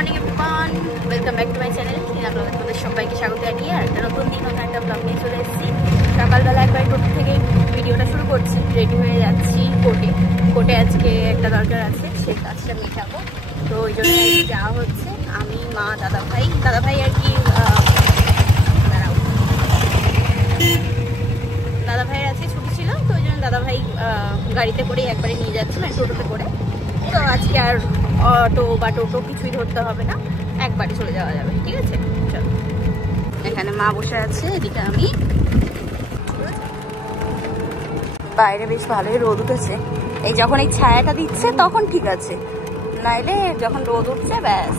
Morning everyone, welcome back to my channel. তোমাদের সবাইকে স্বাগত জানিয়ে আর একটা নতুন দিন নতুন একটা ব্লগ নিয়ে চলে এসেছি। সকালবেলা একবার টোটো থেকে ভিডিওটা শুরু করছি। রেডি হয়ে যাচ্ছি কোর্টে আজকে একটা দরকার আছে, সেই কাজটা মেটাবো। তো ওই জন্য যাওয়া হচ্ছে। আমি, মা, দাদা ভাই আর কি দাদা ভাইয়ের আজকে ছুটি ছিল, তো ওই জন্য দাদা ভাই গাড়িতে করে একবারে নিয়ে যাচ্ছে, মানে টোটোতে করে। তো আজকে আর অটো বা টোটো কিছুই ধরতে হবে না, একবারে চলে যাওয়া যাবে। ঠিক আছে, চলো। এখানে মা বসে আছে, এদিকে আমি। বাইরে বেশ ভালোই রোদ উঠেছে। এই যখন এই ছায়াটা দিচ্ছে তখন ঠিক আছে, নাইলে যখন রোদ উঠছে ব্যাস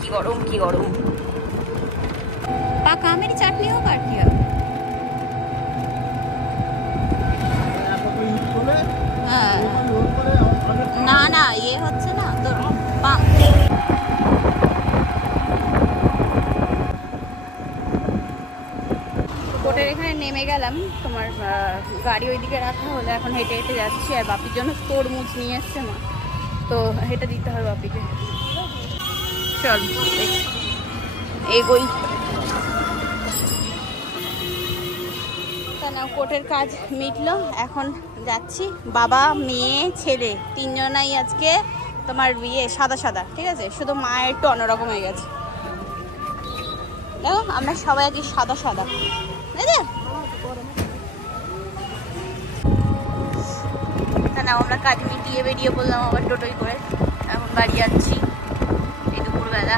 কি গরম কি গরম। পাকা আমের চাটনি হোক আর কি হবে। হ্যাঁ, না না ইয়ে হচ্ছে না তোর কোর্টের এখানে নেমে গেলাম। তোমার গাড়ি ওইদিকে রাখা হলো, এখন হেঁটে হেঁটে যাচ্ছি। আর বাপির জন্য তরমুজ নিয়ে এসছে মা, তো হেঁটে দিতে হবে বাপিকে। চল এগোই। না, কোর্টের কাজ মিটলো, এখন যাচ্ছি। বাবা, মেয়ে, ছেলে তিনজনাই আজকে তোমার ইয়ে সাদা সাদা। ঠিক আছে, শুধু মায়ের একটু অন্যরকম হয়ে গেছে। দেখো আমরা সবাই আজকে সাদা সাদা। না, আমরা কাজ মিটিয়ে বেরিয়ে বললাম আবার টোটোই করে। এখন বাড়ি যাচ্ছি এই দুপুরবেলা,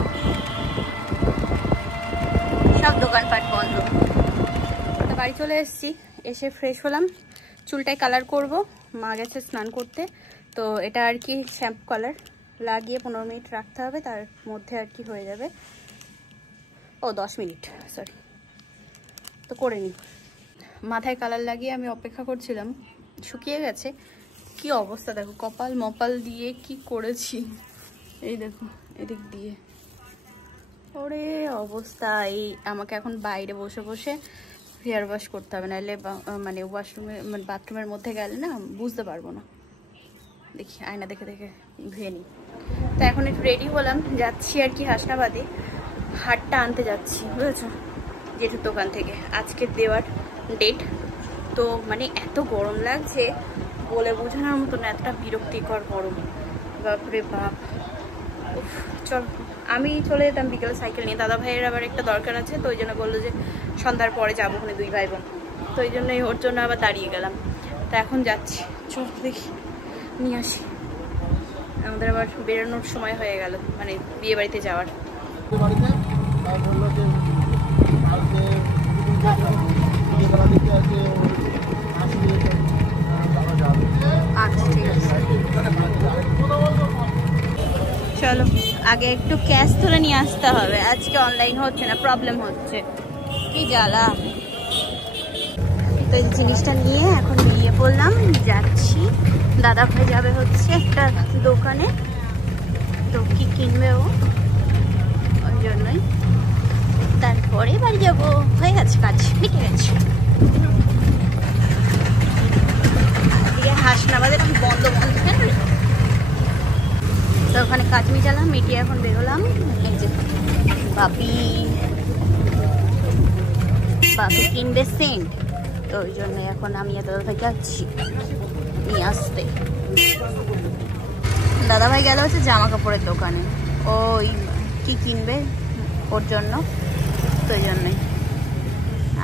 সব দোকানপাট বন্ধ। বাড়ি চলে এসেছি, এসে ফ্রেশ হলাম, চুলটায় কালার করব। মা গেছে স্নান করতে, তো এটা আর কি শ্যাম্পু কালার লাগিয়ে 15 মিনিট রাখতে হবে, তার মধ্যে আর কি হয়ে যাবে। ও 10 মিনিট, সরি। তো করে নিই। মাথায় কালার লাগিয়ে আমি অপেক্ষা করছিলাম, শুকিয়ে গেছে। কি অবস্থা দেখো, কপাল মপাল দিয়ে কি করেছি, এই দেখো এদিক দিয়ে ওরে অবস্থা। এই আমাকে এখন বাইরে বসে বসে হেয়ার ওয়াশ করতে হবে, নাহলে মানে ওয়াশরুমে মানে বাথরুমের মধ্যে গেলে না বুঝতে পারবো না। দেখি আয়না দেখে দেখে ধুয়ে নিই। তো এখন একটু রেডি হলাম, যাচ্ছি আর কি হাসনাবাদে। হাটটা আনতে যাচ্ছি, বুঝেছো, জেঠুর দোকান থেকে। আজকে দেওয়ার ডেট, তো মানে এত গরম লাগছে বলে বোঝানোর মতো না, এতটা বিরক্তিকর গরম, বাপরে বাপ। চল, আমি চলে যেতাম বিকেলে সাইকেল নিয়ে। দাদা ভাইয়ের আবার একটা দরকার আছে, তো ওই জন্য বললো যে সন্ধ্যার পরে যাবো, ওখানে 2 ভাই বোন। তো ওই জন্যই ওর জন্য আবার দাঁড়িয়ে গেলাম। তা এখন যাচ্ছি, চল দেখি নিয়ে আসি। আমাদের আবার বেরোনোর সময় হয়ে গেল, মানে বিয়ে বাড়িতে যাওয়ার। আচ্ছা ঠিক আছে, চলো। আগে একটু ক্যাশ তুলে নিয়ে আসতে হবে, আজকে অনলাইন হচ্ছে না, প্রবলেম হচ্ছে, কি জ্বালা। তো এই জিনিসটা নিয়ে এখন নিয়ে বললাম যাচ্ছি। দাদা ভাই যাবে হচ্ছে একটা দোকানে, তো কি কিনবে ও, ওই জন্যই। তারপরে বাড়ি যাবো, হয়ে গেছে কাজ, মিটে গেছে। হাসনাবাদের বন্ধ বন্ধ কেন, তো ওখানে কাজ মিটালাম, মিটিয়ে এখন বেরোলাম। এই যে বাপি কিনবে সেন্ট, তো ওই জন্য এখন আমি দাদাভাই যাচ্ছি নিয়ে আসতে। দাদাভাই গেল হচ্ছে জামা কাপড়ের দোকানে, ওই কি কিনবে ওর জন্য, তো ওই জন্যই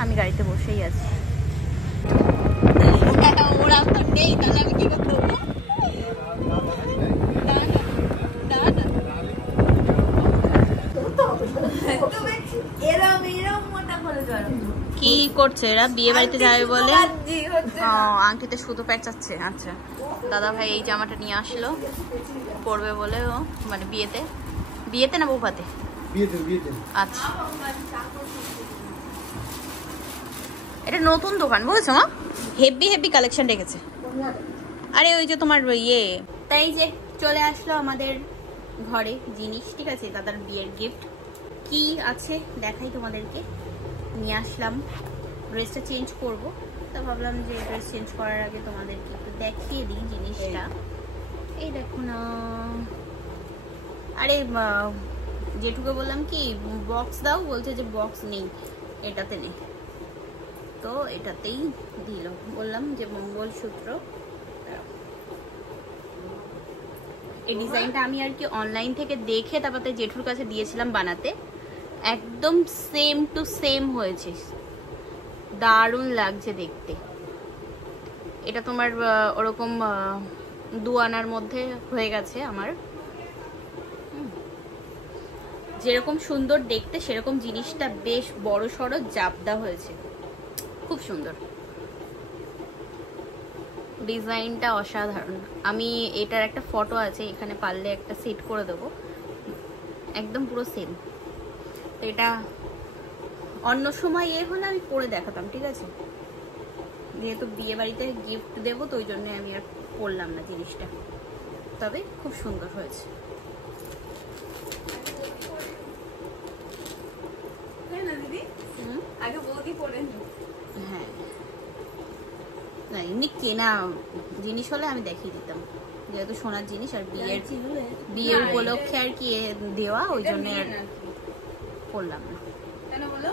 আমি গাড়িতে বসেই আছি। ওরা তো নেই, তাহলে আমি কি করতে হবো? কি করছে এরা? বিয়ে বাড়িতে যাবে বলে আংটিতে সুতো পেঁচাচ্ছে। আচ্ছা, দাদা ভাই এই জামাটা নিয়ে আসলো, পরবে বলে ও, মানে বিয়েতে না বউভাতে? আচ্ছা, এটা নতুন দোকান, বুঝেছো মা, হেভি হেভি কালেকশন রেখেছে। আরে ওই যে তোমার ইয়ে, তাই যে চলে আসলো আমাদের ঘরে জিনিস। ঠিক আছে, দাদার বিয়ের গিফট কি আছে দেখাই তোমাদেরকে। নিয়ে আসলাম, ড্রেসটা চেঞ্জ করব, তা ভাবলাম যে ড্রেস চেঞ্জ করার আগে তোমাদেরকে একটু দেখিয়ে দিই জিনিসটা। এই দেখো না, আরে জেঠুকে বললাম কি বক্স দাও, বলছে যে বক্স নেই, এটাতে নেই, তো এটাতেই দিল। বললাম যে মঙ্গলসূত্র। এই ডিজাইনটা আমি আর কি অনলাইন থেকে দেখে তারপরে জেঠুর কাছে দিয়েছিলাম বানাতে, একদম সেম টু সেম হয়েছে, দারুণ লাগছে দেখতে। এটা তোমার ওরকম 2 আনার মধ্যে হয়ে গেছে আমার। যেরকম সুন্দর দেখতে সেরকম জিনিসটা বেশ বড় সড়ো জাবদা হয়েছে, খুব সুন্দর ডিজাইনটা, অসাধারণ। আমি এটার একটা ফটো আছে এখানে, পারলে একটা সেট করে দেবো, একদম পুরো সেম। এটা অন্য সময় হলে আমি পরে দেখাতাম, ঠিক আছে, যেহেতু বিয়ে বাড়িতে গিফট দেবো তো ওই জন্য আমি আর পরলাম না জিনিসটা, তবে খুব সুন্দর হয়েছে। হ্যাঁ না, এমনি কেনা জিনিস হলে আমি দেখিয়ে দিতাম, যেহেতু সোনার জিনিস আর বিয়ের উপলক্ষে আর কি দেওয়া, ওই জন্য আর করলাম না। কেন বলো?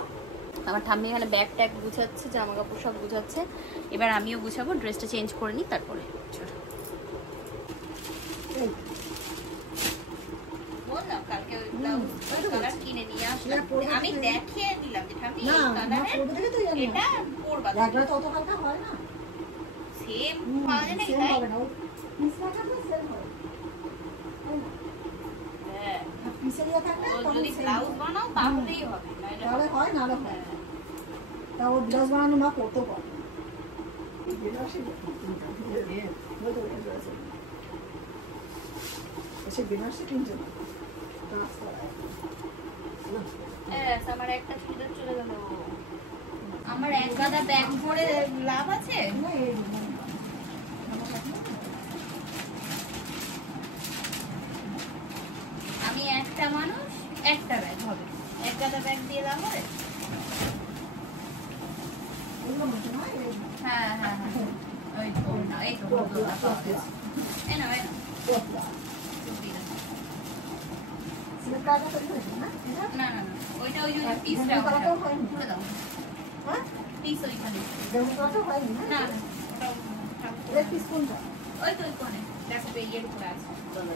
আমার ঠাম্মি এখানে ব্যাগ ট্যাগ গুছাচ্ছে, জামা কাপড় সব গুছাচ্ছে, এবার আমিও গুছাবো, ড্রেসটা চেঞ্জ করে নিই তারপরে। বললাম কালকে কালার কিনে নিয়ে আসলাম, আমি দেখিয়ে দিলাম যে ঠাম্মি এই কালারের এটা পরবা, লাগবে তো অত হালকা হয় না, সেম পাওয়া যায় নাকি তাই হবে না, পিসটা থাকলে সেম হয়। হ্যাঁ পিসেরিয়া থাকলে যদি ব্লাউজ বানাও তাহলেই হবে, নাহলে হয় না, হয় তাও ব্লাউজ বানানো মা করতে পারে। বিনাশে বলতে বলতে এসে বিনাশে কিনছে না, আমার একটা চুড়িদার চলে গেল, আমার এক গাদা ব্যাগ ভরে লাভ আছে? আমি একটা মানুষ, একটা ব্যাগ হবে, এক গাদা ব্যাগ দিয়ে লাভ হবে? হ্যাঁ হ্যাঁ হ্যাঁ, ওই তো না, এই তো এই না না না, ওইটা ওই যে পিসটা খুলে দাও, হ্যাঁ পিস ওইখানে না, ওটা পিস কোনটা? ওই তো ওই কোণে দেখো বেরিয়ে উপরে আছে।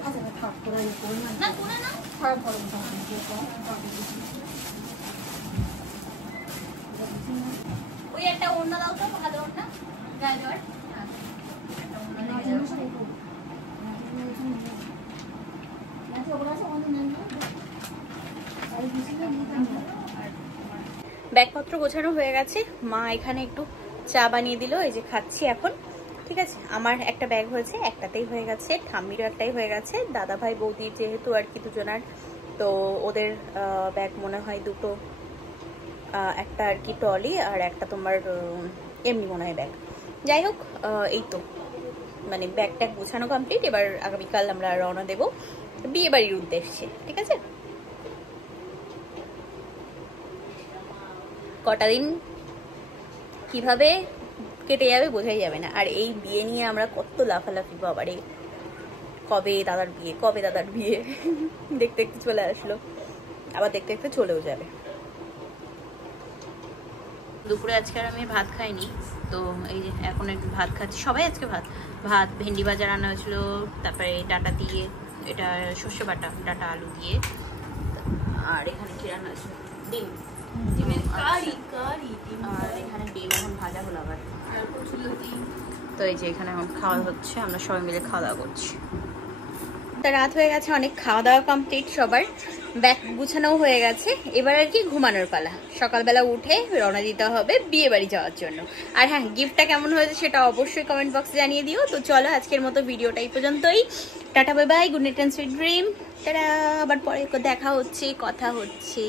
আচ্ছা থাক করে কোণ না কোণে না খারাপ করো না, ওই একটা ওড়না দাও তো, ভালো ওড়না গায়ে দেওয়ার, একটা ওড়না দিয়ে দাও। ব্যাগপত্র গোছানো হয়ে গেছে, মা এখানে একটু চা বানিয়ে দিল, এই যে খাচ্ছি এখন, ঠিক আছে। আমার একটা ব্যাগ হয়েছে, একটাতেই হয়ে গেছে, ঠাম্মিরও একটাই হয়ে গেছে, দাদা ভাই বৌদির যেহেতু আর কি দুজনার, তো ওদের ব্যাগ মনে হয় দুটো, একটা আর কি ট্রলি আর একটা তোমার এমনি মনে হয় ব্যাগ। যাই হোক, এই তো মানে ব্যাগ ট্যাগ গোছানো কমপ্লিট। এবার আগামীকাল আমরা রওনা দেব বিয়ে বাড়ির উদ্দেশ্যে, ঠিক আছে। কটা দিন কিভাবে কেটে যাবে বোঝাই যাবে না, আর এই বিয়ে নিয়ে আমরা কত লাফালাফি, বাবারে কবে দাদার বিয়ে, কবে দাদার বিয়ে দেখতে দেখতে চলে আসলো, আবার দেখতে দেখতে চলেও যাবে। দুপুরে আজকে আর আমি ভাত খাইনি, তো এই যে এখন একটু ভাত খাচ্ছি, সবাই আজকে ভাত ভেন্ডি ভাজা রান্না হয়েছিল, তারপরে ডাটা দিয়ে, এটা সর্ষে বাটা ডাটা আলু দিয়ে, আর এখানে কি রান্না হয়েছিল, ডিম, ডিমের কারি, আর এখানে ডিম এখন ভাজা হলো আবার, তো এই যে এখানে এখন খাওয়া হচ্ছে, আমরা সবাই মিলে খাওয়া দাওয়া করছি। তা রাত হয়ে গেছে, অনেক খাওয়া দাওয়া কমপ্লিট, সবার ব্যাগ গুছানো হয়ে গেছে, এবার আর কি ঘুমানোর পালা। সকালবেলা উঠে রওনা দিতে হবে বিয়ে বাড়ি যাওয়ার জন্য। আর হ্যাঁ, গিফটটা কেমন হয়েছে সেটা অবশ্যই কমেন্ট বক্সে জানিয়ে দিও। তো চলো আজকের মতো ভিডিওটা এই পর্যন্তই, tata bye bye, good night and sweet dream, tata. আবার পরে দেখা হচ্ছে, কথা হচ্ছে।